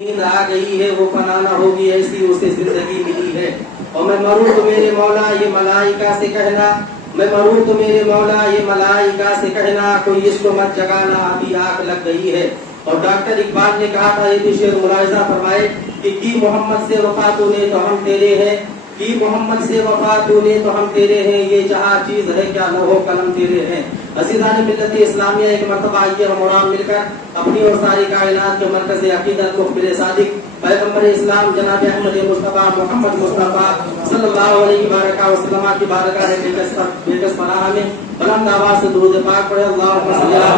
نیند آ گئی ہے وہ فنا نہ ہوگی ایسی اسے زندگی ملی ہے. اور میں مروں تو میرے مولا یہ ملائکہ سے کہنا, میں مروں تو میرے مولا یہ ملائکہ سے کہنا, کوئی عشق مت جگانا ابھی آنکھ لگ گئی ہے. اور ڈاکٹر اقبال نے کہا تھا, یہ بھی شعر ملاحظہ فرمائے کہ کی محمد سے وفا تو نے تو ہم تیرے ہیں, کی محمد سے وفا تو نے تو ہم تیرے ہیں, یہ جہاں چیز ہے کیا لوح قلم تیرے ہیں. عزیزان ملت اسلامیہ, ایک مرتبہ آئیے ہم اور مل کر اپنی اور ساری کائنات کے مرکز عقیدت مخبر صادق پیغمبر اسلام جناب احمد مصطفیٰ محمد مصطفیٰ صلی اللہ علیہ وسلم کی بارگاہ بےکس پناہ میں بلند آواز سے درود پاک پڑھے. اللہم صلی اللہ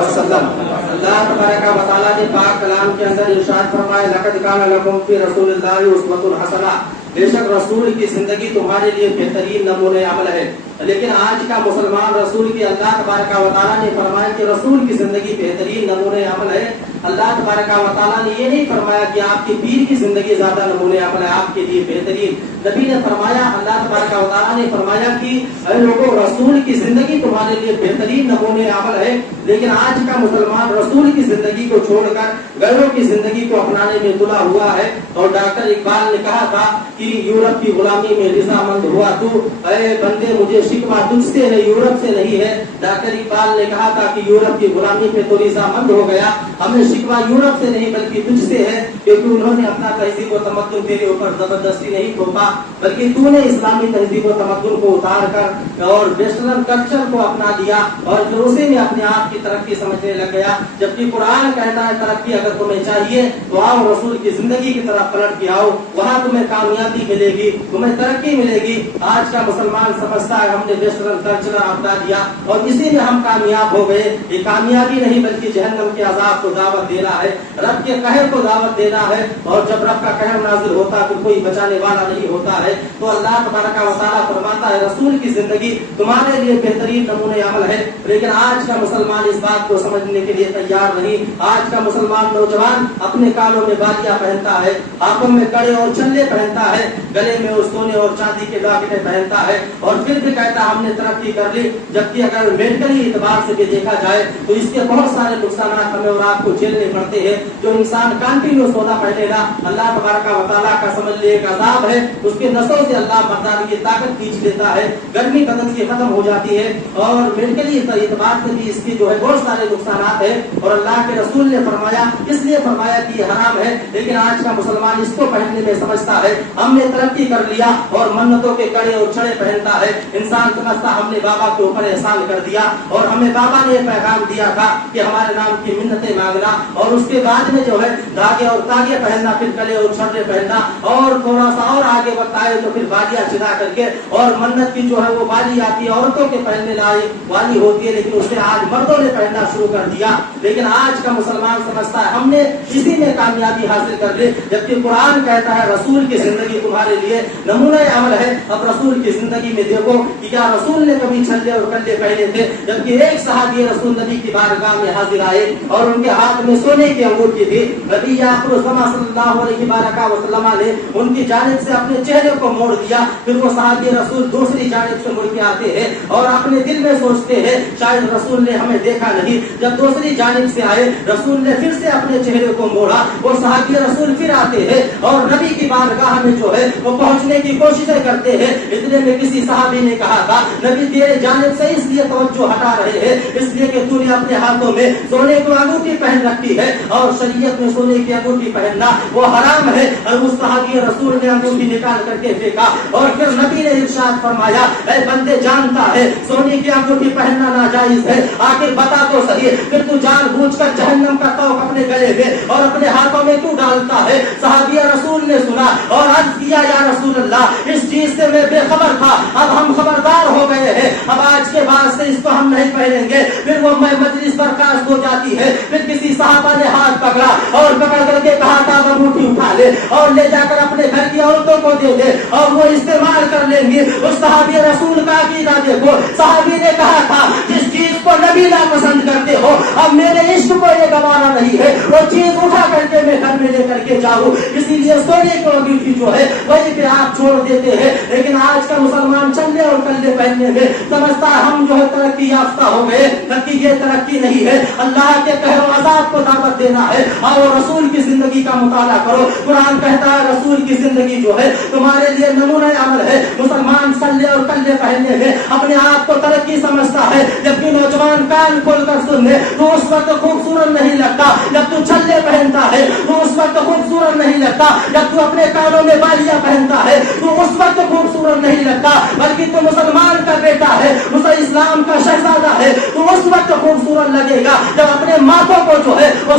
وسلم. اللہ تبارک و تعالیٰ نے پاک کلام کے اندر ارشاد فرمائے, لقد کان لکم فی رسول اللہ اسوۃ حسنہ, بے شک رسول کی زندگی تمہارے لیے بہترین نمونہ عمل ہے. لیکن آج کا مسلمان رسول کی اللہ تبارک و تعالیٰ نے فرمایا کہ رسول کی زندگی بہترین نمونہ عمل ہے. اللہ تبارک و تعالیٰ نے یہ نہیں فرمایا کہ آپ کے پیر کی زندگی زیادہ نمونہ عمل ہے, آپ کے لیے بہترین. نبی نے فرمایا, اللہ تبارک و تعالیٰ نے فرمایا کہ اے لوگوں, رسول کی زندگی تمہارے لیے بہترین نمونہ عمل ہے. لیکن آج کا مسلمان رسول کی زندگی کو چھوڑ کر غیروں کی زندگی کو اپنانے میں تلا ہوا ہے. اور ڈاکٹر اقبال نے کہا تھا کہ یورپ کی غلامی میں رضامند ہوا تو, اے بندے مجھے شکوہ تجھ سے ہے یورپ سے نہیں ہے. ڈاکٹر اقبال نے کہا تھا کہ یورپ کی غلامی پہ تو رضامند ہو گیا, ہمیں شکوہ یورپ سے نہیں بلکہ تجھ سے ہے, کیونکہ انہوں نے اپنا تہذیب و تمدن تیرے اوپر زبردستی نہیں تھوپا, بلکہ تو نے اسلامی تہذیب و تمدن کو اتار کر اور ویسٹرن کلچر کو اپنا دیا اور پھر اسی میں اپنے آپ کی ترقی سمجھنے لگ گیا. جبکہ قرآن کہتا ہے ترقی اگر تمہیں چاہیے تو آؤ رسول کی زندگی کی طرف پلٹ کے آؤ, وہاں تمہیں کامیابی ملے گی, تمہیں ترقی ملے گی. آج کا مسلمان سمجھتا ہے ہم نے ویسٹرن کلچر اپنا دیا اور اسی میں ہم کامیاب ہو گئے. یہ کامیابی نہیں بلکہ جہنم کے عذاب کو دعوت دینا ہے, رب کے قہر کو دعوت دینا ہے. اور جب رب کا قہر نازل ہوتا ہے تو کوئی بچانے والا نہیں ہوتا ہے. تو اللہ تبارک و تعالیٰ فرماتا ہے رسول کی زندگی تمہارے لیے بہترین نمونہ عمل ہے. لیکن آج کا مسلمان اس بات کو سمجھنے کے لیے تیار نہیں. آج کا مسلمان نوجوان اپنے کانوں میں بالیاں پہنتا ہے, ہاتھوں میں کڑے اور چھلے پہنتا ہے, گلے میں سونے اور چاندی کے لاکٹیں پہنتا ہے, اور پھر بھی کہتا ہے ہم نے ترقی کر لی. جبکہ اگر میڈیکلی اعتبار سے بھی دیکھا جائے تو اس کے بہت سارے نقصانات ہمیں اور آپ کو جھیلنے پڑتے ہیں. جو انسان کنٹینیو سونا پہنے گا, اللہ تبارک و تعالیٰ کا سمجھ لے ایک عذاب ہے, اس کے نسوں سے اللہ مردانی کی طاقت کھینچ لیتا ہے, گرمی بدن کی ختم ہو جاتی ہے, اور میڈیکلی اعتبار سے بھی اس کے جو ہے بہت سارے نقصانات ہیں. اور اللہ کے رسول نے فرمایا, اس لیے فرمایا کہ یہ حرام ہے. لیکن آج کا مسلمان اس کو پہننے میں سمجھتا ہے ہم نے ترقی کر لیا اور منتوں کے کڑے اور چھڑے پہنتا ہے. انسان سمجھتا ہم نے بابا کے اوپر احسان کر دیا اور ہمیں بابا نے پیغام دیا تھا کہ ہمارے نام کی منتیں مانگنا, اور اس کے بعد میں جو ہے دھاگے اور تاگے پہننا, پھر گلے اور چھڑے پہننا, اور تھوڑا سا اور آگے وقت آئے تو پھر بالیاں چنا کر کے, اور منت کی جو ہے وہ بالی آتی ہے عورتوں کے پہننے والی ہوتی ہے, لیکن اسے آج مردوں نے پہننا شروع کر دیا. لیکن آج کا مسلمان سمجھتا ہے ہم نے اسی میں کامیابی حاصل کر لی, جبکہ قرآن کہتا ہے رسول کی زندگی تمہارے لیے نمونہ عمل ہے. اب رسول کی زندگی میں دیکھو کہ کیا رسول نے کبھی چھلے اور کندے پہنے تھے. جبکہ ایک صحابی رسول نبی کی بارگاہ میں حاضر آئے اور ان کے ہاتھ میں سونے کی انگوٹھی تھی. نبی آخر الزمان صلی اللہ علیہ وسلم نے ان کی جانب سے اپنے چہرے کو موڑ دیا. پھر وہ صحابی رسول دوسری جانب سے مڑ کے آتے ہیں اور اپنے دل میں سوچتے ہیں شاید رسول نے ہمیں دیکھا نہیں. جب دوسری جانب سے آئے رسول نے پھر سے اپنے چہرے کو موڑا. وہ صحابی رسول پھر آتے ہیں اور نبی کی بارگاہ میں جو ہے وہ پہنچنے کی کوششیں کرتے ہیں. اتنے میں کسی صحابی نے کہا تھا نبی تیرے جانب سے اس لیے توجہ ہٹا رہے ہیں اس لیے کہ تو نے اپنے ہاتھوں میں سونے کی انگوٹھی پہن رکھی ہے, اور شریعت میں سونے کی انگوٹھی پہننا وہ حرام ہے. اور اس صحابی رسول نے انگوٹھی نکال کر کے پھینکا اور پھر نبی نے ارشاد فرمایا اے بندے جانتا ہے سونے کی انگوٹھی پہننا ناجائز ہے, آخر بتا تو صحیح پھر تو جان بوجھ کر جہنم کا توق اپنے گلے میں اور اپنے ہاتھوں میں کیوں ڈالتا ہے. صحابی رسول نے سنا اور عرض کیا یا رسول اللہ اس چیز سے میں بے خبر تھا, اب ہم خبردار ہو گئے ہیں, اب آج کے بعد سے اس کو ہم نہیں پہنیں گے. پھر وہ مجلس برخاست ہو جاتی ہے. پھر کسی صحابہ نے ہاتھ پکڑا اور پکڑ کر کے کہا تھا انگوٹھی اٹھا لے اور لے جا کر اپنے گھر کی عورتوں کو دے دے اور وہ استعمال کر لیں گے. اس صحابی رسول کا عقیدہ دیکھو, صحابی نے کہا تھا جس چیز کو نبی ناپسند کرتا चाहते हो, अब मेरे इश्क को ये गवारा नहीं है, वो चीज उठा करके मैं घर में लेकर के जाऊं। इसीलिए सोने को अंगूठी जो है वही पे आप छोड़ देते हैं। लेकिन आज का मुसलमान चलने और कल्ले पहनने में समझता हम जो है तरक्की याफ्ता हो गए, जबकि ये तरक्की नहीं है। अल्लाह के कहरो अज़ाब को दावत देना है। और रसूल की जिंदगी का मुताला करो। कुरान कहता है रसूल की जिंदगी जो है तुम्हारे लिए नमूना अमल है। मुसलमान सल्ले और कल्ले पहनने में अपने आप को तरक्की समझता है, जबकि नौजवान कान खोलकर सुन ले तो उस वक्त खूबसूरत नहीं लगता। जब तू छल्ले पहनता है तो उस वक्त खूबसूरत नहीं लगता। जब तू अपने कानों में बालियां पहनता है तो उस वक्त खूबसूरत नहीं लगता। बल्कि तू मुसलमान का बेटा है, मुसलमान इस्लाम का शहजादा है, तो उस वक्त खूबसूरत लगेगा। जब अपने माथों को जो है वो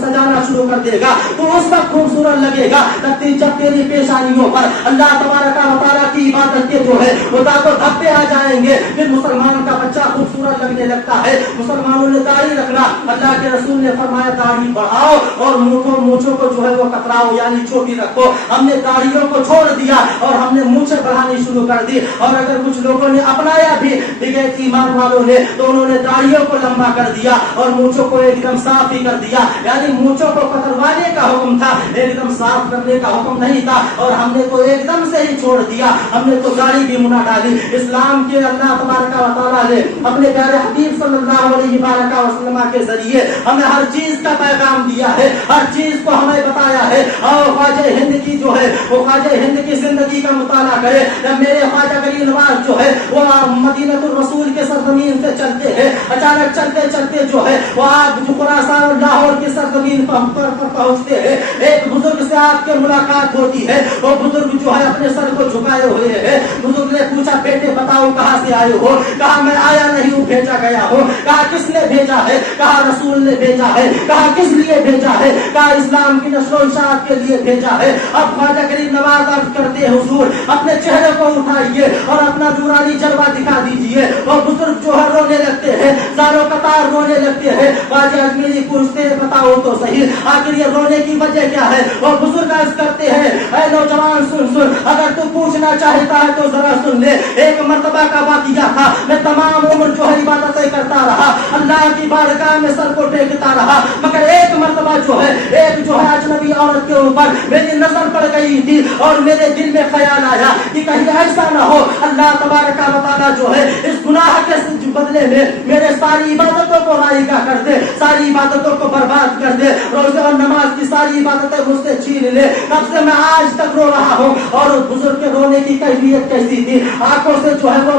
सजाना शुरू कर देगा तो उस वक्त खूबसूरत लगेगा। जब तेरी पेशानियों पर अल्लाह तबारक व तआला की इबादत के जो है वो दागो धब्बे आ जाएंगे, फिर मुसलमान का बच्चा खूबसूरत लगने लगता है। मुसलमानों ने दाढ़ी रखना, अल्लाह के रसूल ने फरमाया दाढ़ी बढ़ाओ और मूंछों को जो है वो कतराओ, यानी छोटी रखो। हमने दाढ़ियों को छोड़ दिया और हमने मूंछें बढ़ानी शुरू कर दी। और अगर कुछ लोगों ने अपनाया भी बिगैर ईमान वालों ने, तो उन्होंने दाढ़ियों को लंबा कर दिया और मूंछों को एकदम साफ ही कर दिया। यानी मूंछों को कतरवाने का हुक्म था, एकदम साफ करने का हुक्म नहीं था। और हमने तो एकदम से ही छोड़ दिया, हमने तो दाढ़ी भी मुना डाली। इस्लाम के अल्लाह तबारक व तआला ने अपने प्यारे हबीब सल्लल्लाहु अलैहि वसल्लम के जरिए हमें हर चीज का पैगाम दिया है, हर चीज को हमें बताया है। और ख्वाजा हिंद की जो है वो ख्वाजा हिंद की जिंदगी का मुताला करे। जब मेरे ख्वाजा गरीब नवाज जो है वो मदीनतुर रसूल के सरजमीन से चलते हैं, अचानक चलते चलते जो है वो आप जो खुरासान और लाहौर की सरजमीन पर पहुंचते हैं। एक बुजुर्ग से आपके मुलाकात होती है। वो बुजुर्ग जो है अपने सर को झुकाए हुए है। बुजुर्ग ने पूछा बेटे बताओ कहाँ से आए हो? कहा मैं आया नहीं हूँ, भेजा गया हूँ। कहा किसने भेजा है? कहा रसूल ने भेजा है। कहा किस लिए भेजा है? कहा इस्लाम की नस्ल इशाअत के लिए भेजा है। अब ख्वाजा गरीब नवाज अर्ज करते हैं हुजूर अपने चेहरे को उठाइए और अपना नूरानी जलवा दिखा दीजिए। और बुजुर्ग जो है रोने लगते हैं, सारों कतार रोने लगते हैं। ख्वाजा अजमेरी पूछते हैं बताओ तो सही आखिर ये रोने की वजह क्या है? और बुजुर्ग अर्ज करते हैं ऐ नौजवान सुन सुन, अगर तू पूछना चाहता है तो जरा सुन ले। एक मर्तबा का वाक़िया था, मैं तमाम उम्र जो है इबादतें करता रहा, अल्लाह की बारगाह में सर को टेकता रहा, मगर एक मर्तबा जो है एक जो है अजनबी औरत के ऊपर मेरी नजर पड़ गई थी और मेरे दिल में ख्याल आया कि कहीं ऐसा ना हो अल्लाह तबारक व तआला जो है इस गुनाह के बदले में मेरे सारी इबादतों को राइगा कर दे, सारी इबादतों को बर्बाद कर दे, रोज़े और नमाज की सारी इबादतें मुझसे छीन ले। तब से मैं आज तक रो रहा हूँ। और उस बुजुर्ग के रोने की कैफियत कैसी थी, आंखों से जो है वो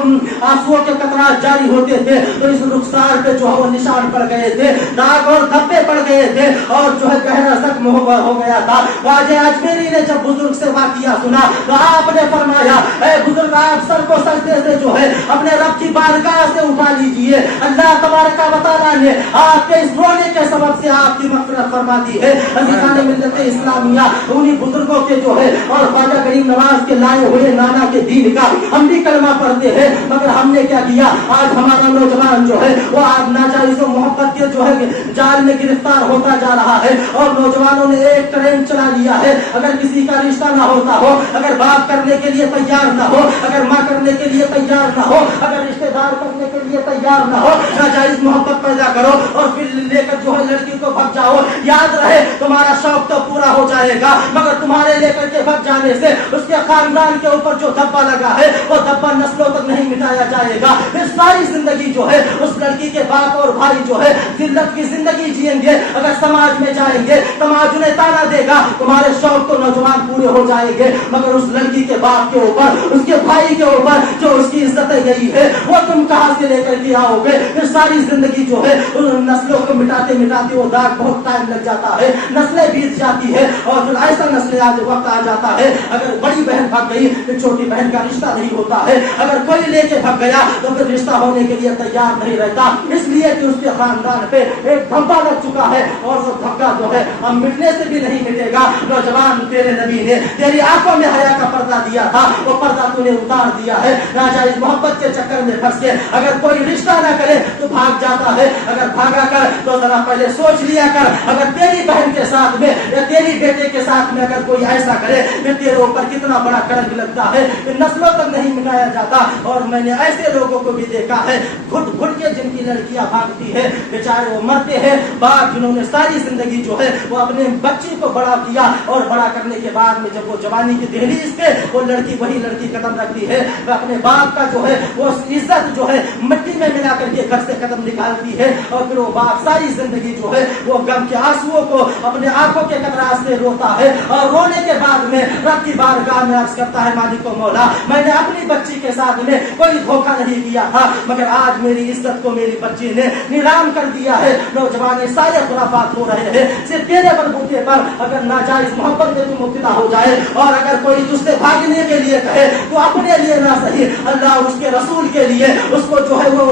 आंसुओं के कतरात जारी होते थे, तो इस रुखसार पे जो है वो निशान पड़ गए थे, दाग और धब्बे पड़ गए थे और जो है गहरा जख्म हो गया था। ख्वाजा अजमेरी ने जब बुजुर्ग से वाक़िया सुना तो आपने फरमाया ऐ बुजुर्ग आप सर को सजदे से जो है अपने रब की बारगाह से उठा लीजिए। अल्लाह तबारक व तआला ने आपके इस रोने के सबब से आपकी मग़फ़िरत फरमा दी है। अज़ीज़ान मिल्लत इस्लामिया उन्हीं बुजुर्गों के जो है और ख्वाजा गरीब नवाज के लाए हुए नाना के दीन का हम भी कलमा पढ़ते हैं, मगर हमने क्या किया? आज हमारा नौजवान जो है वो आज नाजायज़ मोहब्बत के जो है जाल में गिरफ्तार होता जा रहा है। और नौजवानों ने एक ट्रेंड चला लिया है, अगर किसी का रिश्ता ना होता हो, अगर बाप करने के लिए तैयार ना हो, अगर माँ करने के लिए तैयार ना हो, अगर रिश्तेदार करने के लिए तैयार ना हो, नाजायज़ मोहब्बत पैदा करो और फिर लेकर जो है लड़की को भग जाओ। याद रहे तुम्हारा शौक तो पूरा हो जाएगा, मगर तुम्हारे लेकर के भग जाने से उसके खानदान के ऊपर जो धब्बा लगा है वो धब्बा नस्लों तक नहीं मिटाया जाएगा। फिर सारी जिंदगी जो है उस लड़की के बाप और भाई जो है जिल्लत की जिंदगी जिएंगे। अगर समाज में जाएंगे समाज उन्हें ताना देगा, तुम्हारे शौक तो नौजवान पूरे हो जाएंगे, मगर उस लड़की के बाप के ऊपर उसके भाई के ऊपर जो उसकी इज्जत गई है वो तुम कहां से लेकर के आओगे? फिर सारी जिंदगी जो है उन नस्लों को मिटाते मिटाते वो दाग बहुत टाइम लग जाता है, नस्लें बीत जाती है और फिर ऐसा नस्लें आज वक्त आ जाता है अगर बड़ी बहन भाग गई फिर छोटी बहन का रिश्ता नहीं होता है, अगर कोई लेके भाग गया तो फिर रिश्ता होने के लिए तैयार नहीं रहता, इसलिए कि उसके खानदान पे एक धब्बा लग चुका है और वो धब्बा जो है हम मिटने से भी नहीं मिटेगा। नौजवान तेरे नबी ने तेरी आंखों में हया का पर्दा दिया था, वो पर्दा तूने उतार दिया है। नाजायज मोहब्बत के चक्कर में फंस के अगर कोई रिश्ता ना करे तो भाग जाता है, अगर भागा कर तो जरा पहले सोच लिया कर, अगर तेरी बहन के के साथ में या तेरी बेटे के साथ में अगर कोई ऐसा करे फिर तेरे ऊपर कितना बड़ा कलंक लगता है, नस्लों तक नहीं मिटाया जाता। और मैंने ऐसे लोगों को भी देखा है घुट घुट के जिनकी लड़कियां भागती है, बेचारे वो मरते हैं। बाप जिन्होंने सारी जिंदगी जो है वो अपने बच्ची को बड़ा किया और बड़ा करने के बाद में जब वो जवानी की दहलीज पे वो लड़की वही लड़की कदम रखती है, वो अपने बाप का जो है वो इज्जत जो है मिट्टी में मिला करके घर से कदम निकालती है। और फिर वो बाप सारी जिंदगी जो है वो गम के आंसुओं को अपने आंखों के कतरा से रोता है और रोने के बाद में रब की बारगाह में अर्ज करता है मालिक को मौला मैंने अपनी बच्ची के साथ में कोई धोखा नहीं किया था, मगर आज मेरी इज्जत को मेरी बच्ची ने नीलाम कर दिया है। नौजवान सारे खुराफात हो रहे हैं, सिर्फ तेरे बलबूते पर अगर नाजायज मोहब्बत में तुम मुब्तला हो जाए और अगर कोई तुझसे भागने के लिए कहे तो अपने लिए ना सही अल्लाह और उसके रसूल के लिए उसको जो है वो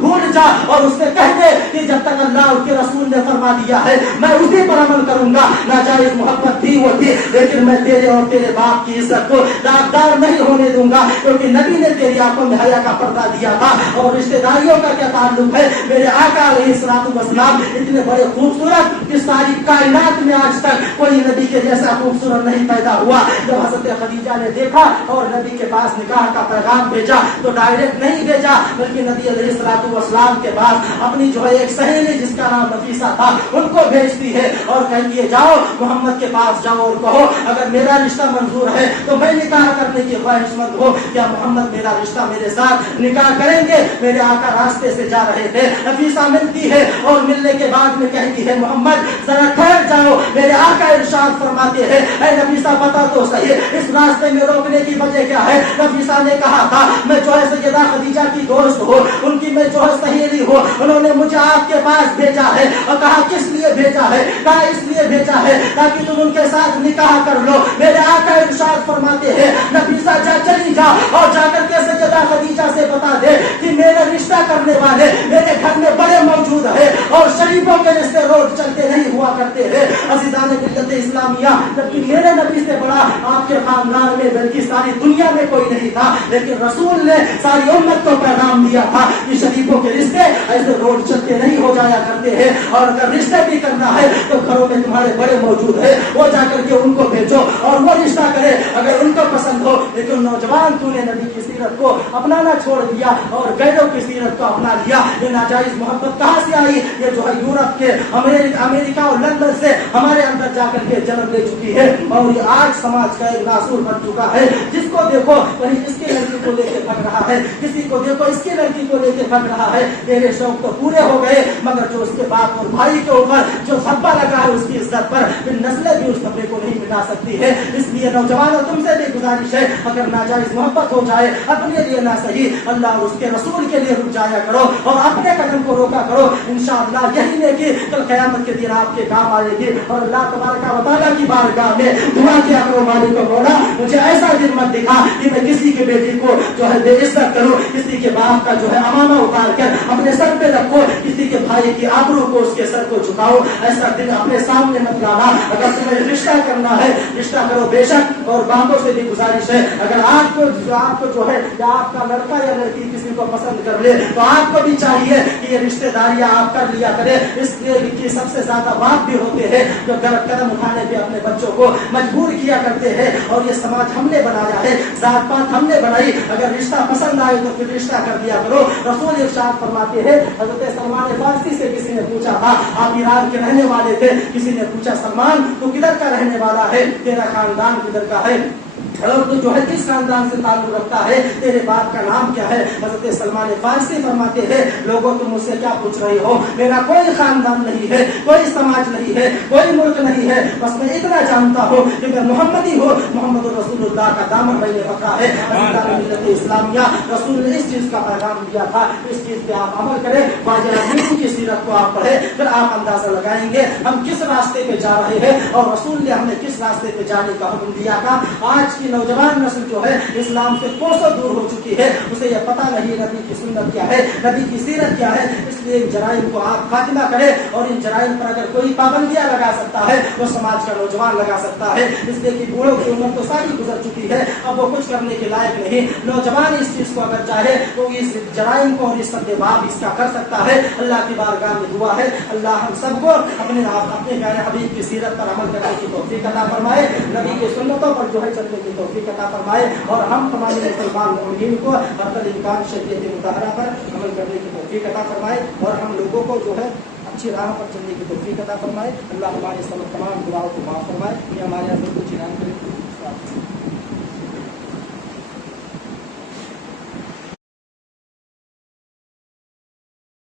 भूल जा और उससे कह दे कि जब तक अल्लाह उसके रसूल ने फरमा दिया है मैं उसी पर अमल करूंगा। नाजायज मोहब्बत थी वो थी, लेकिन मैं तेरे और तेरे बाप की इज्जत को दागदार नहीं होने दूंगा, क्योंकि नबी ने तेरी आंखों में हया का पर्दा दिया था। और रिश्तेदारियों का क्या ताल्लुक है, मेरे आका अलैहिस्सलाम इतने बड़े खूबसूरत कि सारी कायनात में आज तक कोई नबी के जैसा खूबसूरत नहीं पैदा हुआ। जब हज़रत खदीजा ने देखा और नबी के पास निकाह का पैगाम भेजा तो डायरेक्ट नहीं भेजा, बल्कि नबी अलैहिस्सलाम के पास अपनी जो है एक सहेली जिसका नाम नफीसा था उनको भेजती है और कहती है जाओ मोहम्मद के पास जाओ और कहो अगर मेरा रिश्ता मंजूर है तो मैं निकाह करने की ख्वाहिशमंद हो, क्या मोहम्मद मेरा रिश्ता मेरे साथ निकाह करेंगे। मेरे आका रास्ते से जा रहे थे, नफीसा मिलती है और मिलने के बाद में कहती है मोहम्मद जरा ठहर जाओ। मेरे आका इरशाद फरमाते हैं ऐ नफीसा बता तो सही इस रास्ते में रोकने की वजह क्या है। नफीसा ने कहा था मैं जो है सैयदा खदीजा की दोस्त हो, उनकी मैं जो है सहेली हो, उन्होंने मुझे आपके पास भेजा है। और कहा किस लिए भेजा है, कहा इसलिए भेजा है ताकि तुम उनके साथ निकाह कर लो। मेरे आका इरशाद फरमाते हैं नफीसा जा चली जा और जाकर के सैयदा खदीजा से बता दे कि मेरे रिश्ता करने वाले मेरे घर में बड़े मौजूद है और शरीफों के रिश्ते रोज चलते नहीं हुआ करते हैं। अज़ीज़ान मिल्लत इस्लामिया जबकि मेरे नबी से बड़ा आपके खानदान में बल्कि सारी दुनिया में कोई नहीं था, लेकिन रसूल ने सारी उम्मत को पैगाम दिया था कि शरीफों के रिश्ते ऐसे रोड चलते नहीं हो जाया करते हैं और अगर रिश्ते भी करना है तो घरों में तुम्हारे बड़े मौजूद है, वो जाकर के उनको भेजो और वो रिश्ता करे अगर उनको पसंद हो। लेकिन नौजवान तूने नबी की सीरत को अपनाना छोड़ दिया और गैरों की सीरत को अपना लिया। ये नाजायज मोहब्बत कहाँ से आई, ये जो है यूरोप के अमेरिका और लंदन से हमारे अंदर जाकर के जन्म ले चुकी है और ये आज समाज का एक नासूर बन चुका है। जिसको देखो वही इसके लड़की को लेके भग रहा है, किसी को देखो इसके लड़की को लेके भग रहा है। तेरे शौक तो पूरे हो गए मगर जो उसके बाप और भाई के ऊपर जो धब्बा लगा है उसकी इज्जत पर फिर नस्लें भी उस धब्बे को नहीं मिटा सकती है। इसलिए नौजवानों तुमसे भी गुजारिश है अगर नाजायज मोहब्बत हो जाए अपने लिए ना सही अल्लाह और उसके रसूल के लिए रुक जाया करो और अपने कदम को रोका करो। इंशाअल्लाह यही नेकी कल क़यामत के दिन आपके काम आएगी और अल्लाह तबारक व तआला की बारगाह में दुआ किया करो मालिक को मौला मुझे ऐसा दिन मत दिखा कि मैं किसी के बेटी को जो है बेइज्जत करूं, किसी के बाप का जो है अमामा उतार कर अपने सर पे रखो, किसी के भाई की आबरू को उसके सर को झुकाओ। ऐसा दिन अपने सामने मत लाना। अगर तुम्हें रिश्ता करना है रिश्ता करो बेशक। और बातों से भी गुजारिश है अगर आपको जो है या आपका लड़का या लड़की किसी को पसंद कर ले तो आपको भी चाहिए कि ये रिश्तेदारियां आप कर लिया करे। इसलिए सबसे ज्यादा बात भी होते हैं जो गलत कदम उठाने पे अपने बच्चों को मजबूर किया करते हैं और ये समाज हमने बनाया है, जात पात हमने बनाई। अगर रिश्ता पसंद आए तो फिर रिश्ता कर दिया करो। रसूल इरशाद फरमाते हैं हज़रत सलमान फारसी से किसी ने पूछा था, आप ईरान के रहने वाले थे, किसी ने पूछा सलमान तू किधर का रहने वाला है, तेरा खानदान किधर का है और तू जो है किस खानदान से ताल्लुक रखता है, तेरे बाप का नाम क्या है। हज़रत सलमान फारसी फरमाते हैं लोगों तुम मुझसे क्या पूछ रहे हो, मेरा कोई खानदान नहीं है, कोई समाज नहीं है, कोई मुल्क नहीं है, बस मैं इतना जानता हूँ कि मैं मोहम्मदी हूँ, मोहम्मद रसूलुल्लाह का दामन मैंने रखा है। मिल्लत इस्लामिया रसूल ने इस चीज का पैगाम दिया था, इस चीज पे आप अमल करें। बाज़ की सीरत को आप पढ़े फिर आप अंदाजा लगाएंगे हम किस रास्ते पे जा रहे हैं और रसूल ने हमें किस रास्ते पे जाने का हुक्म दिया था। आज की नौजवान नस्ल जो है इस्लाम से कोसों दूर हो चुकी है, उसे यह पता नहीं नबी की सुन्नत क्या है, नबी की सीरत क्या है। इसलिए इन जराइम को आप खात्मा करें, और इन जराइम पर अगर कोई पाबंदियां लगा सकता है वो समाज का नौजवान लगा सकता है, इसलिए कि बूढ़ों की उम्र तो सारी गुजर चुकी है, अब वो कुछ करने के लायक नहीं। नौजवान इस चीज को अगर चाहे तो इस जराइम को और इस सद्देबाब इसका कर सकता है। अल्लाह की बारगाह में दुआ है, अल्लाह हम सबको अपने प्यारे हबीब की सीरत पर अमल करने की तौफीक अता फरमाए, नबी के सुन्नतों पर जो है चलने की तौफीक अता फरमाए, और हम तमाम मुसलमान मोमिनीन को हर तरीकान शरीयत मुतहरा पर अमल करने की तौफीक अता फरमाए, और हम लोगों को जो है अच्छी राह पर चलने की तौफीक अता फरमाए। अल्लाह हमारे सब तमाम गुनाहों को माफ़ फरमाए, ये हमारे यहाँ कुछ इनाम करें।